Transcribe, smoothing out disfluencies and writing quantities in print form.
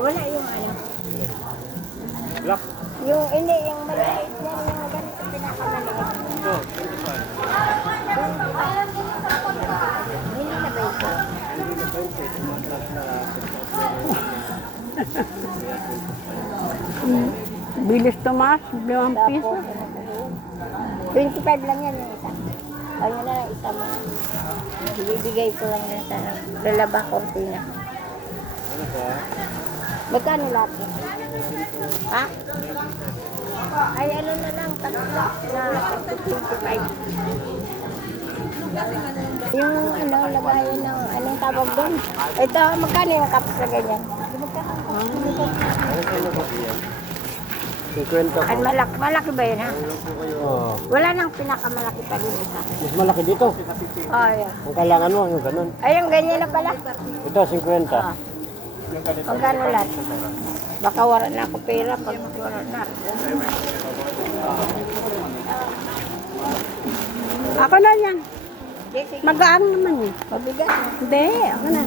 Wala yung ano. Black. Yung, hindi, yung maliit na yung ganito pinakamaliit. Ito, 25. Hindi na ba ito? Hindi na 20. Tumatlas na Bilis tumaas, 5 piso. 25 lang yan yung isa. Ano na lang isa mo. Ibibigay ko lang yan sa lalaba cortina. Ano ba? Magkano lahat? Ha? Ay ano na lang, tatlo na 25. Yung ano, lagayan ng anong tawag doon? Ito, magkano yung cups na ganyan? Ano kayo na ba yan? 50 Ay, po. malaki ba yun ha? Oo. Wala nang pinakamalaki pa din isa. Mas malaki dito. Oh, yeah. Ang kailangan mo, yung ganun. Ay, yung ganyan na pala. Ito, 50. Ah. Magkano lahat? Baka wala na ako pera pag wala na. Ako na yan. Sige, Magaan naman eh. mabigat. Hindi, ako na.